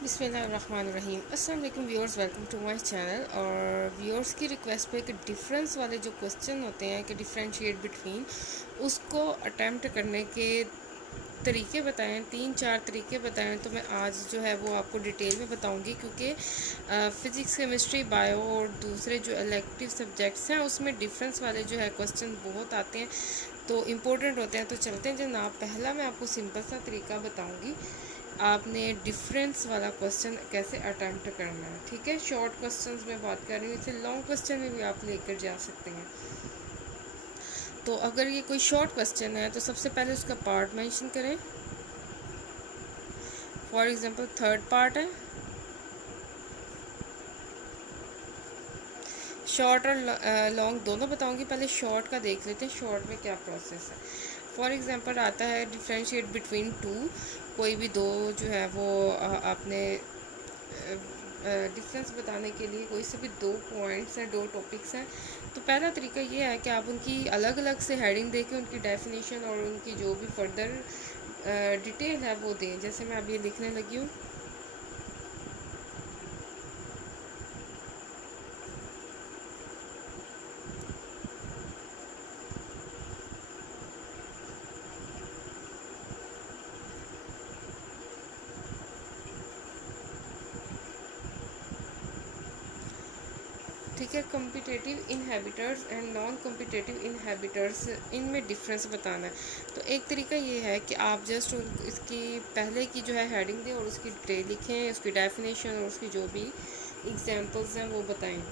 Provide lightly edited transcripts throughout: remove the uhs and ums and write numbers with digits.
बिस्मिल्लाहिर्रहमानिर्रहीम। अस्सलाम वालेकुम viewers, welcome to my channel. और व्यूअर्स की रिक्वेस्ट पे कि डिफरेंस वाले जो क्वेश्चन होते हैं कि डिफरेंशिएट बिटवीन, उसको अटेम्प्ट करने के तरीके बताएं, 3-4 तरीके बताएं। तो मैं आज जो है वो आपको डिटेल में बताऊंगी, क्योंकि फ़िज़िक्स, केमिस्ट्री, बायो और दूसरे जो इलेक्टिव सब्जेक्ट्स हैं उसमें डिफरेंस वाले जो है क्वेश्चन बहुत आते हैं, तो इम्पोर्टेंट होते हैं। तो चलते हैं जनाब, पहला मैं आपको सिंपल सा तरीका बताऊंगी। आपने डिफरेंस वाला क्वेश्चन कैसे अटैम्प्ट करना है, ठीक है। शॉर्ट क्वेश्चंस में बात कर रही हूँ, इसे लॉन्ग क्वेश्चन में भी आप लेकर जा सकते हैं। तो अगर ये कोई शॉर्ट क्वेश्चन है तो सबसे पहले उसका पार्ट मेंशन करें। फॉर एग्जांपल थर्ड पार्ट है। शॉर्ट और लॉन्ग दोनों बताऊंगी, पहले शॉर्ट का देख लेते हैं शॉर्ट में क्या प्रोसेस है। फॉर एग्जांपल आता है डिफरेंशिएट बिटवीन टू, कोई भी दो जो है वो आपने डिफरेंस बताने के लिए कोई से भी दो पॉइंट्स हैं, दो टॉपिक्स हैं। तो पहला तरीका ये है कि आप उनकी अलग अलग से हेडिंग देके उनकी डेफिनेशन और उनकी जो भी फर्दर डिटेल है वो दें। जैसे मैं अभी लिखने लगी हूँ। ठीक है, competitive inhibitors and non competitive inhibitors, इनमें डिफरेंस बताना है। तो एक तरीका ये है कि आप जस्ट इसकी पहले की जो है हेडिंग दें और उसकी डिटेल लिखें, उसकी डेफिनेशन और उसकी जो भी एग्जांपल्स हैं वो बताएं।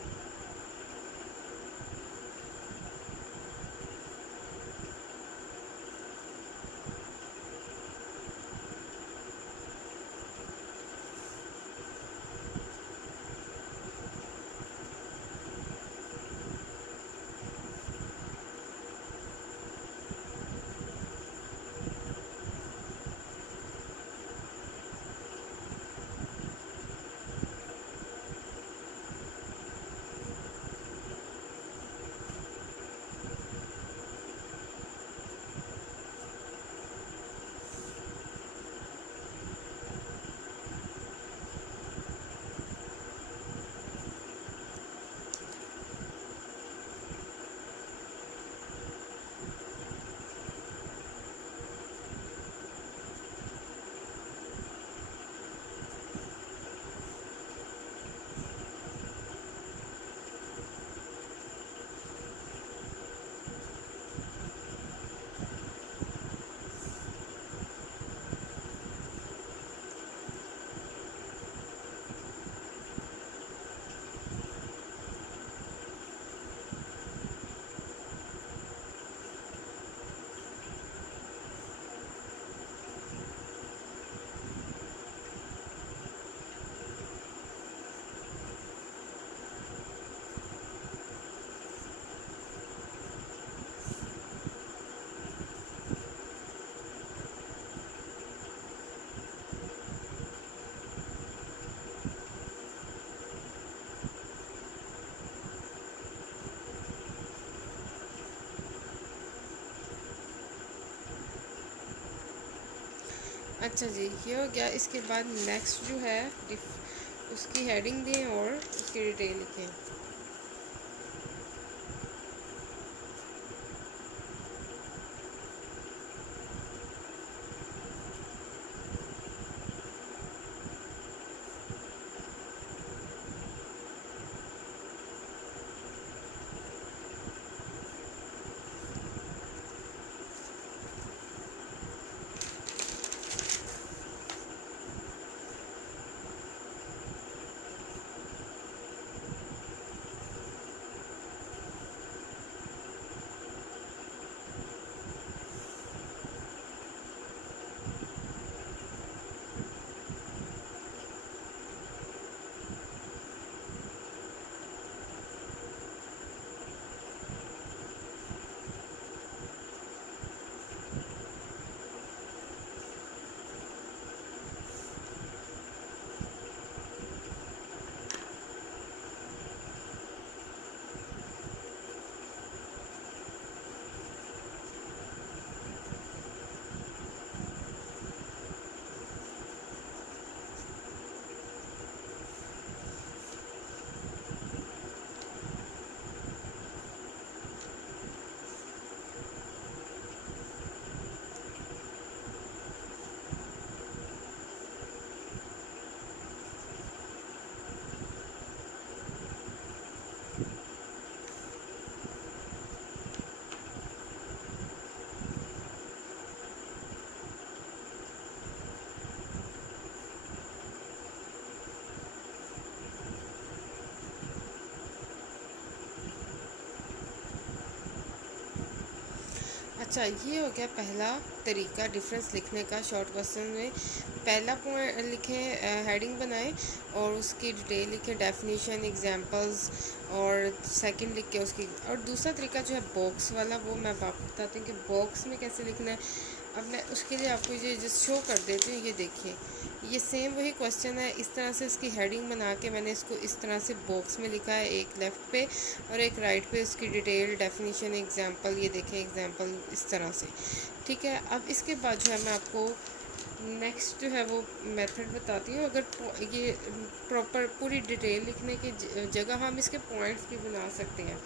अच्छा जी, ये हो गया। इसके बाद नेक्स्ट जो है उसकी हेडिंग दें और उसकी डिटेल लिखें। अच्छा, ये हो गया पहला तरीका डिफरेंस लिखने का शॉर्ट क्वेश्चन में। पहला पॉइंट लिखें, हेडिंग बनाएं और उसकी डिटेल लिखें, डेफिनेशन, एग्जांपल्स, और सेकंड लिख के उसकी। और दूसरा तरीका जो है बॉक्स वाला, वो मैं आपको बताती हूँ कि बॉक्स में कैसे लिखना है। अब मैं उसके लिए आपको ये जस्ट शो कर देती हूँ। ये देखिए, ये सेम वही क्वेश्चन है। इस तरह से इसकी हेडिंग बना के मैंने इसको इस तरह से बॉक्स में लिखा है, एक लेफ़्ट पे और एक राइट पे उसकी डिटेल, डेफिनेशन, एग्जांपल। ये देखें एग्जांपल इस तरह से, ठीक है। अब इसके बाद जो है मैं आपको नेक्स्ट जो है वो मेथड बताती हूँ। अगर ये प्रॉपर पूरी डिटेल लिखने की जगह हम इसके पॉइंट्स भी बना सकते हैं,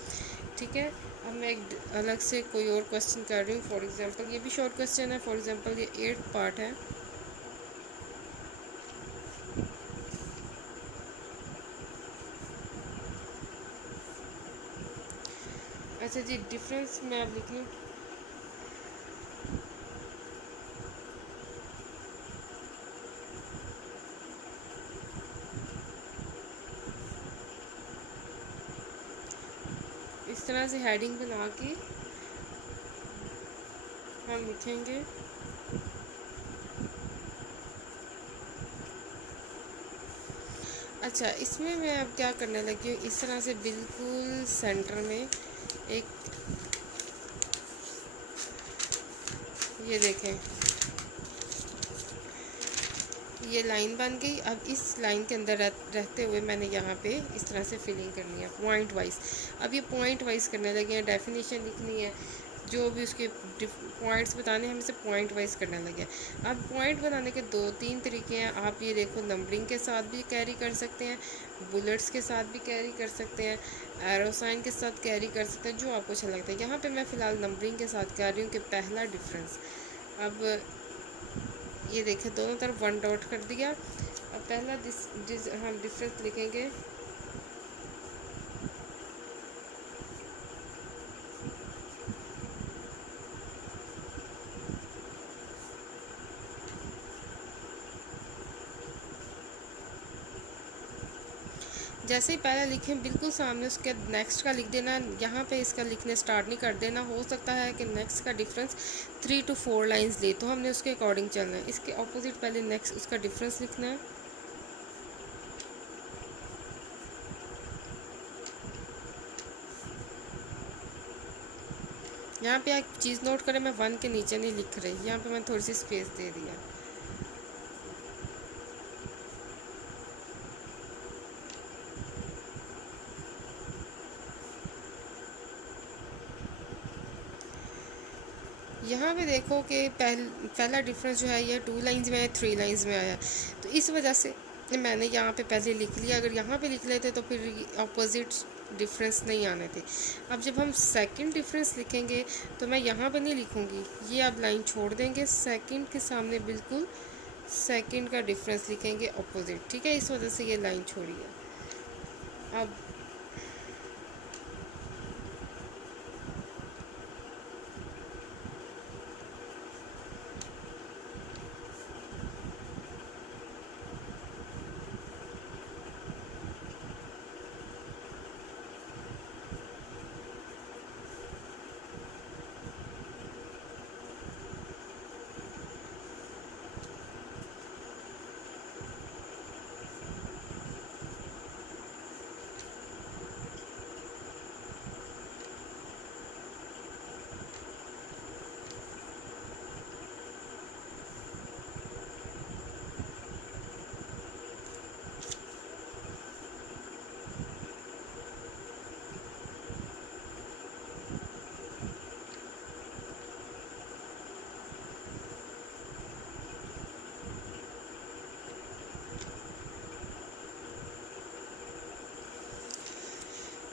ठीक है। अब मैं एक अलग से कोई और क्वेश्चन कर रही हूँ। फॉर एग्जांपल ये भी शॉर्ट क्वेश्चन है। फॉर एग्जांपल ये 8th पार्ट है। अच्छा जी, डिफरेंस मैं अब लिख लूँ। इस तरह से हेडिंग बना के हम लिखेंगे। अच्छा, इसमें मैं अब क्या करने लगी हूँ, इस तरह से बिल्कुल सेंटर में एक, ये देखें ये लाइन बन गई। अब इस लाइन के अंदर रहते हुए मैंने यहाँ पे इस तरह से फिलिंग करनी है पॉइंट वाइज। अब ये पॉइंट वाइज करने लगे हैं, डेफिनेशन लिखनी है, जो भी उसके पॉइंट्स बताने हैं, हम इसे पॉइंट वाइज करने लगे हैं। अब पॉइंट बनाने के 2-3 तरीके हैं। आप ये देखो, नंबरिंग के साथ भी कैरी कर सकते हैं, बुलेट्स के साथ भी कैरी कर सकते हैं, एरो साइन के साथ कैरी कर सकते हैं, जो आपको अच्छा लगता है। यहाँ पे मैं फ़िलहाल नंबरिंग के साथ कह रही हूँ कि पहला डिफरेंस। अब ये देखें, दोनों तरफ 1 डॉट कर दिया। अब पहला हम डिफरेंस लिखेंगे। जैसे ही पहला लिखें, बिल्कुल सामने उसके नेक्स्ट का लिख देना। यहाँ पे इसका लिखने स्टार्ट नहीं कर देना। हो सकता है कि नेक्स्ट का डिफरेंस 3 to 4 लाइंस ले, तो हमने उसके अकॉर्डिंग चलना है। इसके ऑपोजिट पहले नेक्स्ट उसका डिफरेंस लिखना है। यहाँ पे एक चीज़ नोट करें, मैं 1 के नीचे नहीं लिख रही, यहाँ पे मैं थोड़ी सी स्पेस दे दिया। यहाँ पे देखो कि पहला डिफरेंस जो है ये 2 लाइंस में है, 3 लाइंस में आया। तो इस वजह से मैंने यहाँ पे पहले लिख लिया। अगर यहाँ पे लिख लेते तो फिर अपोजिट डिफरेंस नहीं आने थे। अब जब हम सेकंड डिफरेंस लिखेंगे तो मैं यहाँ पे नहीं लिखूँगी, ये अब लाइन छोड़ देंगे, सेकंड के सामने बिल्कुल सेकंड का डिफरेंस लिखेंगे अपोजिट, ठीक है। इस वजह से ये लाइन छोड़ी है। अब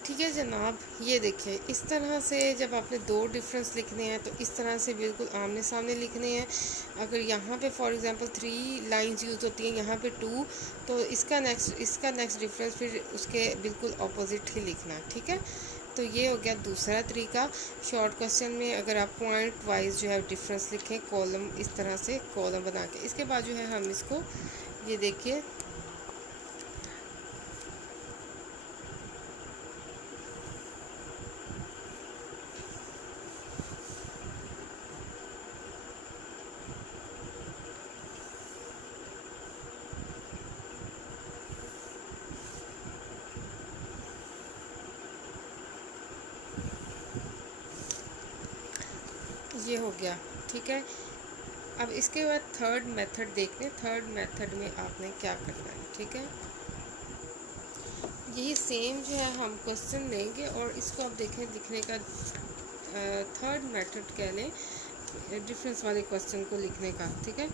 ठीक है जनाब, ये देखिए इस तरह से जब आपने 2 डिफरेंस लिखने हैं तो इस तरह से बिल्कुल आमने सामने लिखने हैं। अगर यहाँ पे फॉर एग्जांपल 3 लाइंस यूज़ होती हैं, यहाँ पे 2, तो इसका नेक्स्ट डिफरेंस फिर उसके बिल्कुल अपोजिट ही लिखना है, ठीक है। तो ये हो गया दूसरा तरीका शॉर्ट क्वेश्चन में। अगर आप पॉइंट वाइज जो है डिफरेंस लिखें, कॉलम इस तरह से कॉलम बना के। इसके बाद जो है हम इसको, ये देखिए, ये हो गया, ठीक है। अब इसके बाद थर्ड मेथड देखते हैं। थर्ड मेथड में आपने क्या करना है, ठीक है। यही सेम जो है हम क्वेश्चन लेंगे और इसको अब देखें लिखने का थर्ड मेथड कह लें, डिफरेंस वाले क्वेश्चन को लिखने का, ठीक है।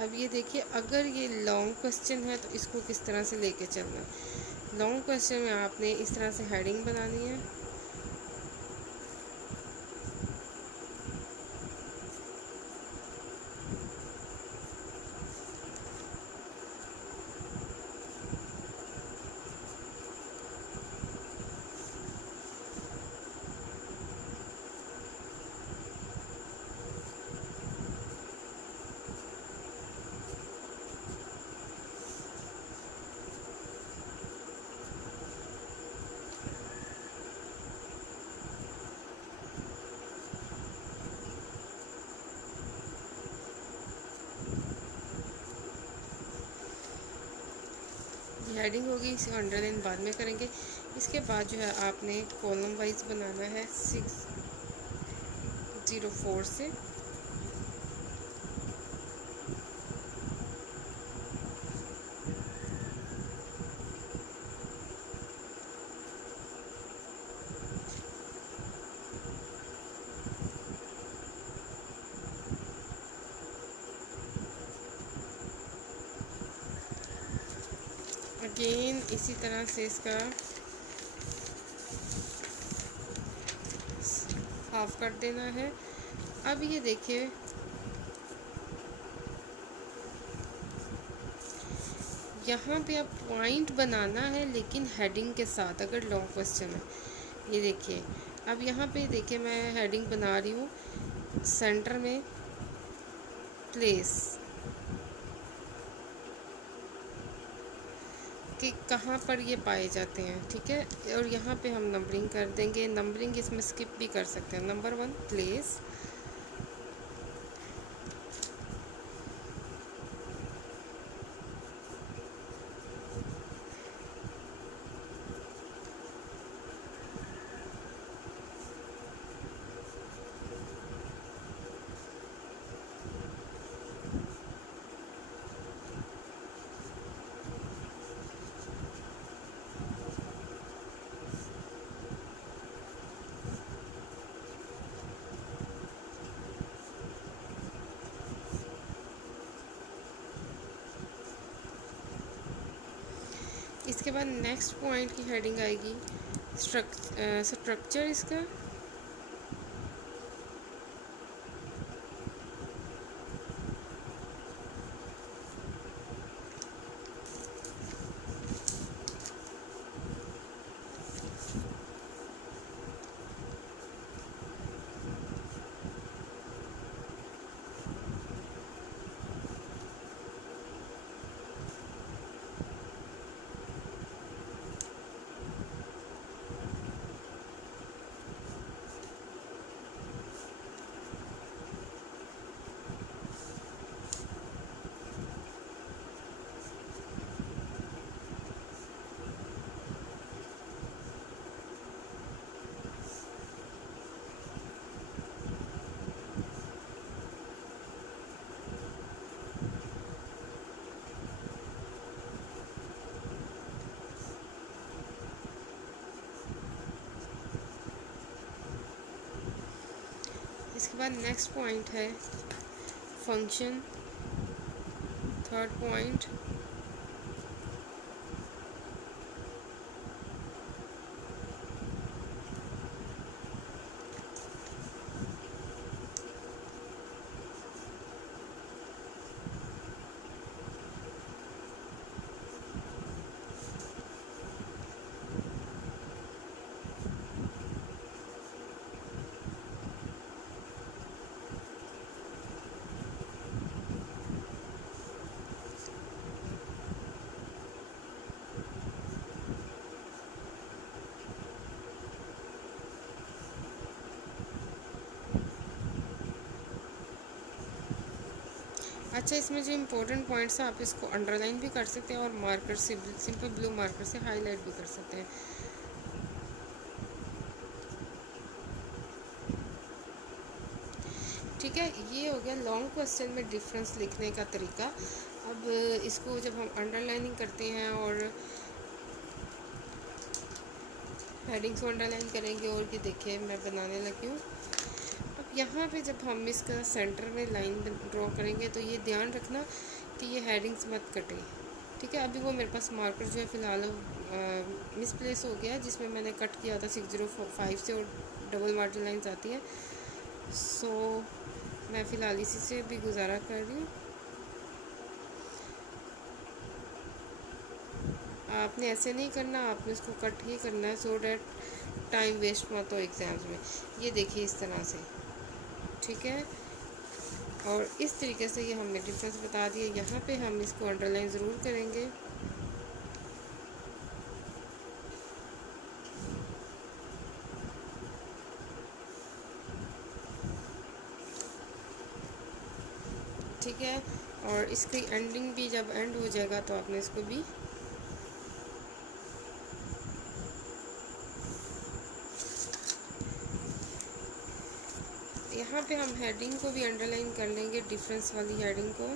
अब ये देखिए, अगर ये लॉन्ग क्वेश्चन है तो इसको किस तरह से लेके चलना है। लॉन्ग क्वेश्चन में आपने इस तरह से हेडिंग बनानी है, हेडिंग होगी, इसे अंडरलाइन बाद में करेंगे। इसके बाद जो है आपने कॉलम वाइज बनाना है 604 से। अगेन इसी तरह से इसका हाफ कर देना है। अब ये देखिए, यहाँ पे अब पॉइंट बनाना है लेकिन हेडिंग के साथ, अगर लॉन्ग क्वेश्चन है। ये देखिए, अब यहाँ पे देखिए मैं हेडिंग बना रही हूँ सेंटर में प्लेस, कि कहाँ पर ये पाए जाते हैं, ठीक है। और यहाँ पे हम नंबरिंग कर देंगे। नंबरिंग इसमें स्किप भी कर सकते हैं। नंबर 1 प्लेस, इसके बाद नेक्स्ट पॉइंट की हेडिंग आएगी स्ट्रक्चर इसका, इसके बाद नेक्स्ट पॉइंट है फंक्शन, थर्ड पॉइंट। अच्छा, इसमें जो इम्पोर्टेंट पॉइंट्स हैं आप इसको अंडरलाइन भी कर सकते हैं और मार्कर से, सिंपल ब्लू मार्कर से हाईलाइट भी कर सकते हैं। ठीक है, ये हो गया लॉन्ग क्वेश्चन में डिफरेंस लिखने का तरीका। अब इसको जब हम अंडरलाइनिंग करते हैं और हेडिंग्स को अंडरलाइन करेंगे, और ये देखिए मैं बनाने लगी हूँ। अब यहाँ पे जब हम इसका सेंटर में लाइन ड्रॉ करेंगे तो ये ध्यान रखना कि ये हेडिंग्स मत कटे। ठीक है, अभी वो मेरे पास मार्कर जो है फ़िलहाल मिसप्लेस हो गया, जिसमें मैंने कट किया था 605 से, और डबल मार्जिन लाइन्स आती हैं। सो मैं फ़िलहाल इसी से भी गुजारा कर रही हूँ। आपने ऐसे नहीं करना, आपने इसको कट ही करना है, सो डैट टाइम वेस्ट मत हो एग्ज़ाम्स में। ये देखिए इस तरह से, ठीक है। और इस तरीके से ये हमने डिफरेंस बता दिए। यहाँ पे हम इसको अंडरलाइन ज़रूर करेंगे। ठीक है, और इसकी एंडिंग भी जब एंड हो जाएगा तो आपने इसको भी यहाँ पे हम हेडिंग को भी अंडरलाइन कर लेंगे, डिफरेंस वाली हेडिंग को।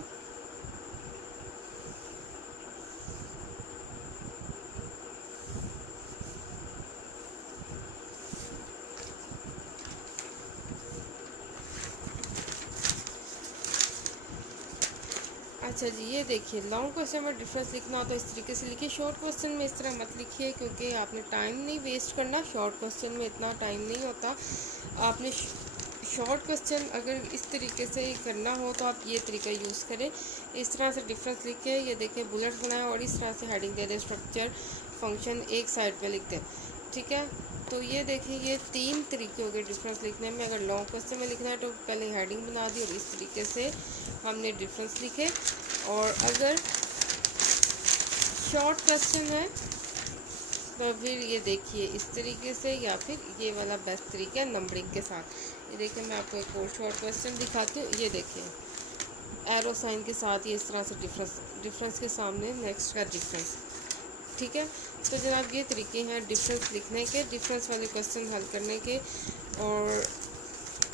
अच्छा जी, ये देखिए लॉन्ग क्वेश्चन में डिफरेंस लिखना हो तो इस तरीके से लिखिए। शॉर्ट क्वेश्चन में इस तरह मत लिखिए, क्योंकि आपने टाइम नहीं वेस्ट करना। शॉर्ट क्वेश्चन में इतना टाइम नहीं होता। आपने शॉर्ट क्वेश्चन अगर इस तरीके से करना हो तो आप ये तरीका यूज़ करें। इस तरह से डिफरेंस लिखे, ये देखिए बुलेट्स बनाए, और इस तरह से हेडिंग दे दें, स्ट्रक्चर फंक्शन एक साइड पे लिख दें। ठीक है, तो ये देखिए ये 3 तरीके हो गए डिफरेंस लिखने में। अगर लॉन्ग क्वेश्चन में लिखना है तो पहले हेडिंग बना दी और इस तरीके से हमने डिफरेंस लिखे। और अगर शॉर्ट क्वेश्चन है तो फिर ये देखिए इस तरीके से, या फिर ये वाला बेस्ट तरीका है नंबरिंग के साथ। ये देखिए मैं आपको एक और शॉर्ट क्वेश्चन दिखाती हूँ। ये देखिए एरो साइन के साथ ये इस तरह से डिफरेंस के सामने नेक्स्ट का डिफरेंस। ठीक है, तो जनाब ये तरीके हैं डिफरेंस लिखने के, डिफरेंस वाले क्वेश्चन हल करने के। और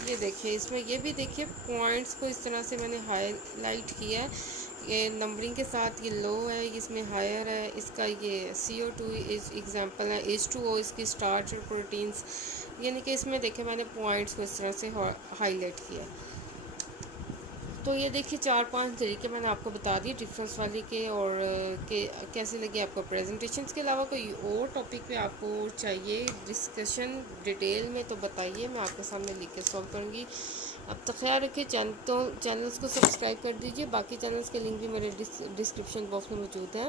ये देखिए इसमें ये भी देखिए पॉइंट्स को इस तरह से मैंने हाईलाइट किया है। ये नंबरिंग के साथ ये लो है, इसमें हायर है, इसका ये CO2 एग्जांपल है, H2O इसकी स्टार्च और प्रोटीन्स, यानी कि इसमें देखे मैंने पॉइंट्स को इस तरह से हाईलाइट किया। तो ये देखिए 4-5 तरीके मैंने आपको बता दिए डिफरेंस वाले के। और कैसे लगे आपको प्रेजेंटेशन के अलावा कोई और टॉपिक पे आपको चाहिए डिस्कशन डिटेल में तो बताइए, मैं आपके सामने लिख के सॉल्व करूँगी। अब तक ख्याल रखिए, चैनल्स को सब्सक्राइब कर दीजिए। बाकी चैनल्स के लिंक भी मेरे डिस्क्रिप्शन बॉक्स में मौजूद हैं।